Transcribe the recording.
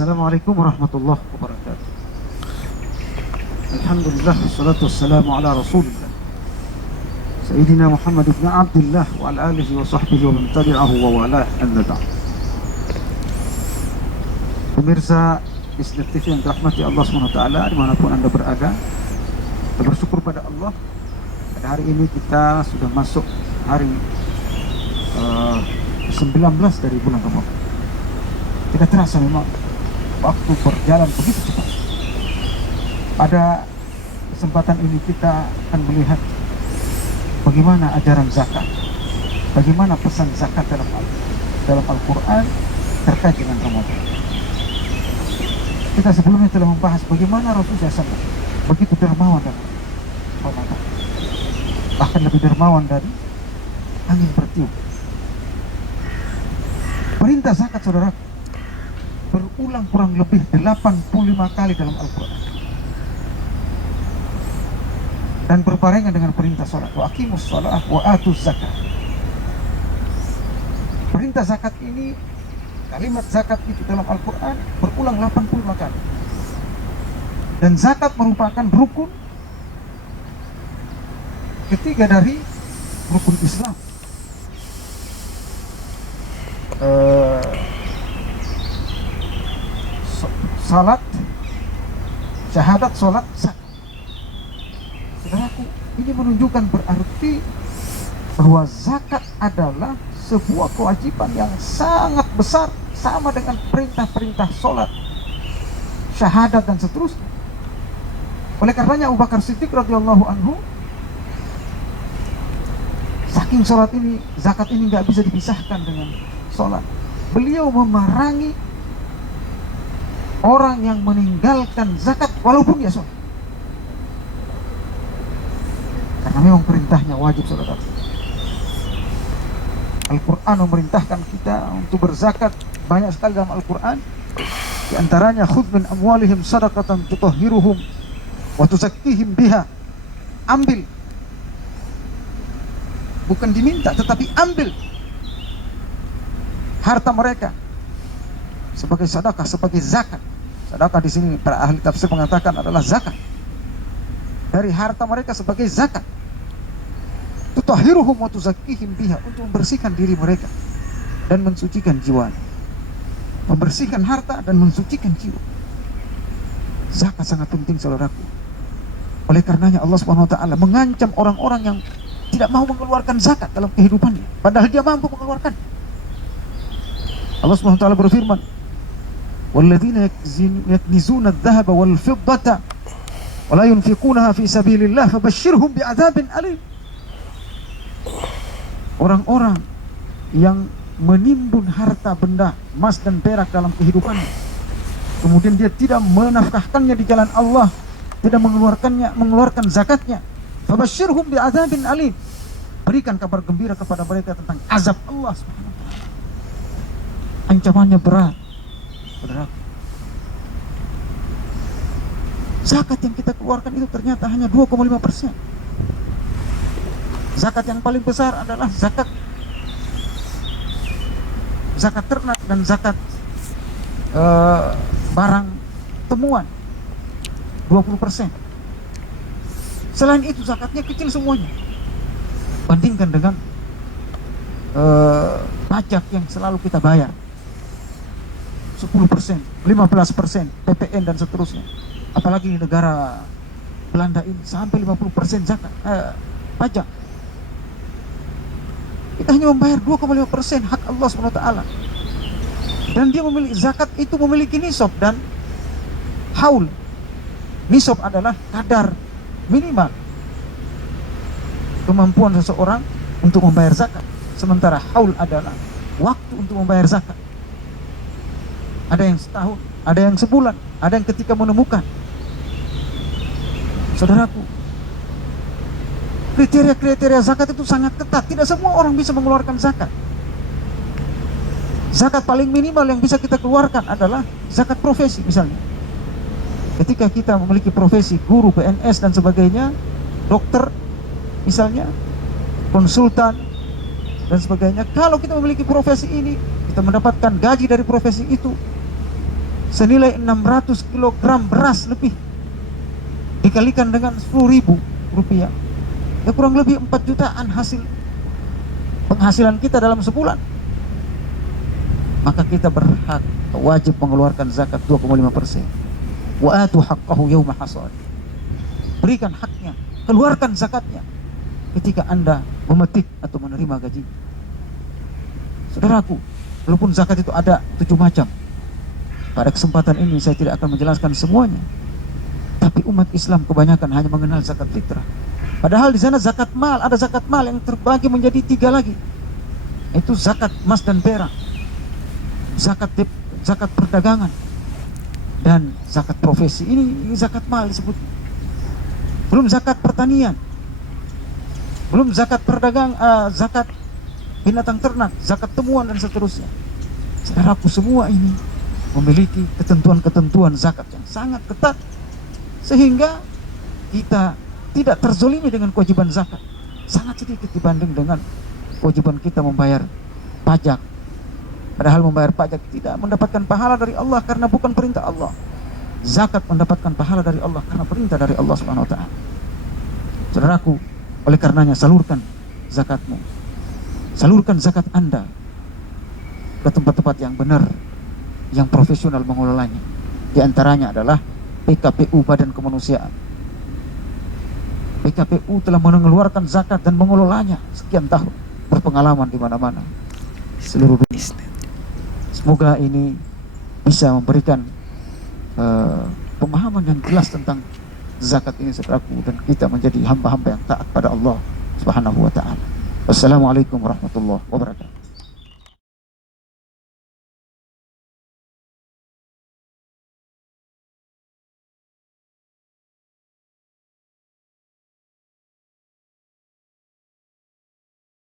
Assalamualaikum warahmatullahi wabarakatuh. Alhamdulillah, wassalatu wassalamu ala rasulillah Sayyidina Muhammad ibn Abdullah wa ala alihi wa sahbihi wa man tabi'ahu wa walah, amma ba'd. Pemirsa Islam TV yang dirahmati Allah SWT dimanapun Anda berada, kita bersyukur pada Allah. Pada hari ini kita sudah masuk hari 19 dari bulan Ramadan. Tidak terasa memang waktu berjalan begitu cepat. Pada kesempatan ini kita akan melihat bagaimana ajaran zakat, bagaimana pesan zakat dalam Al-Quran terkait dengan Ramadan. Kita sebelumnya telah membahas bagaimana Rasulullah SAW begitu dermawan dalam Ramadan, bahkan lebih dermawan dari angin bertiup. Perintah zakat, saudara, berulang kurang lebih 85 kali dalam Al-Quran, dan berbarengan dengan perintah salat, wa aqimus shalah wa atuz zakat. Perintah zakat ini, kalimat zakat itu dalam Al-Quran berulang 85 kali. Dan zakat merupakan rukun ketiga dari rukun Islam. Salat, syahadat, salat, zakat. Saudaraku, ini menunjukkan berarti bahwa zakat adalah sebuah kewajiban yang sangat besar, sama dengan perintah-perintah salat, syahadat, dan seterusnya. Oleh karenanya Abu Bakar Siddiq radhiyallahu anhu, saking salat ini, zakat ini nggak bisa dipisahkan dengan salat, beliau memerangi orang yang meninggalkan zakat walaupun dia sholat, karena memang perintahnya wajib, saudara. Al-Quran memerintahkan kita untuk berzakat banyak sekali dalam Al-Quran. Di antaranya, khudh min amwalihim sadaqatan tutahhiruhum wa tuzakkihim biha. Ambil, bukan diminta tetapi ambil harta mereka sebagai sedekah, sebagai zakat. Sedekah di sini para ahli tafsir mengatakan adalah zakat dari harta mereka sebagai zakat. Tutahhiruhum wa tuzakkihim biha, untuk membersihkan diri mereka dan mensucikan jiwa. Membersihkan harta dan mensucikan jiwa. Zakat sangat penting, saudaraku. Oleh karenanya Allah SWT mengancam orang-orang yang tidak mau mengeluarkan zakat dalam kehidupannya, padahal dia mampu mengeluarkan. Allah SWT berfirman, walladzina yaknizuna adh-dhahaba wal fiddata wa la yunfiqunaha fi sabilillah fabashshirhum bi'adzabin alim. Orang-orang yang menimbun harta benda emas dan perak dalam kehidupannya, kemudian dia tidak menafkahkannya di jalan Allah, tidak mengeluarkan zakatnya, fabashshirhum bi'adzabin alim, berikan kabar gembira kepada mereka tentang azab Allah Subhanahu wa taala. Ancamannya berat, saudara. Zakat yang kita keluarkan itu ternyata hanya 2,5%. Zakat yang paling besar adalah zakat ternak dan zakat barang temuan, 20%. Selain itu zakatnya kecil semuanya. Bandingkan dengan pajak yang selalu kita bayar, 10%, 15%, PPN dan seterusnya. Apalagi di negara Belanda ini sampai 50% zakat, pajak. Kita hanya membayar 2,5% hak Allah SWT. Dan dia memiliki zakat itu memiliki nisab dan haul. Nisab adalah kadar minimal kemampuan seseorang untuk membayar zakat, sementara haul adalah waktu untuk membayar zakat. Ada yang setahun, ada yang sebulan, ada yang ketika menemukan. Saudaraku, kriteria zakat itu sangat ketat. Tidak semua orang bisa mengeluarkan zakat. Zakat paling minimal yang bisa kita keluarkan adalah zakat profesi. Misalnya, ketika kita memiliki profesi guru, PNS dan sebagainya, dokter misalnya, konsultan dan sebagainya, kalau kita memiliki profesi ini, kita mendapatkan gaji dari profesi itu, senilai 600 kg beras lebih, dikalikan dengan 10.000 rupiah, ya kurang lebih 4 jutaan hasil penghasilan kita dalam sebulan. Maka kita berhak, wajib mengeluarkan zakat 2,5%. Wa atu haqqahu yawma hasad. Berikan haknya, keluarkan zakatnya ketika Anda memetik atau menerima gaji. Saudaraku, walaupun zakat itu ada 7 macam, pada kesempatan ini saya tidak akan menjelaskan semuanya. Tapi umat Islam kebanyakan hanya mengenal zakat fitrah. Padahal di sana zakat mal, ada zakat mal yang terbagi menjadi 3 lagi. Itu zakat emas dan perak, zakat perdagangan, dan zakat profesi. Ini zakat mal disebut. Belum zakat pertanian, belum zakat perdagang, zakat binatang ternak, zakat temuan dan seterusnya. Saudaraku, semua ini memiliki ketentuan-ketentuan zakat yang sangat ketat, sehingga kita tidak terzolimi dengan kewajiban zakat. Sangat sedikit dibanding dengan kewajiban kita membayar pajak. Padahal membayar pajak tidak mendapatkan pahala dari Allah karena bukan perintah Allah. Zakat mendapatkan pahala dari Allah karena perintah dari Allah Subhanahu wa ta'ala. Saudaraku, oleh karenanya salurkan zakatmu. Salurkan zakat Anda ke tempat-tempat yang benar, yang profesional mengelolanya. Di antaranya adalah PKPU, Badan Kemanusiaan. PKPU telah mengeluarkan zakat dan mengelolanya sekian tahun, berpengalaman di mana-mana seluruh dunia. Semoga ini bisa memberikan pemahaman yang jelas tentang zakat ini, saudaraku, dan kita menjadi hamba-hamba yang taat pada Allah Subhanahu wa ta'ala. Wassalamualaikum warahmatullahi wabarakatuh.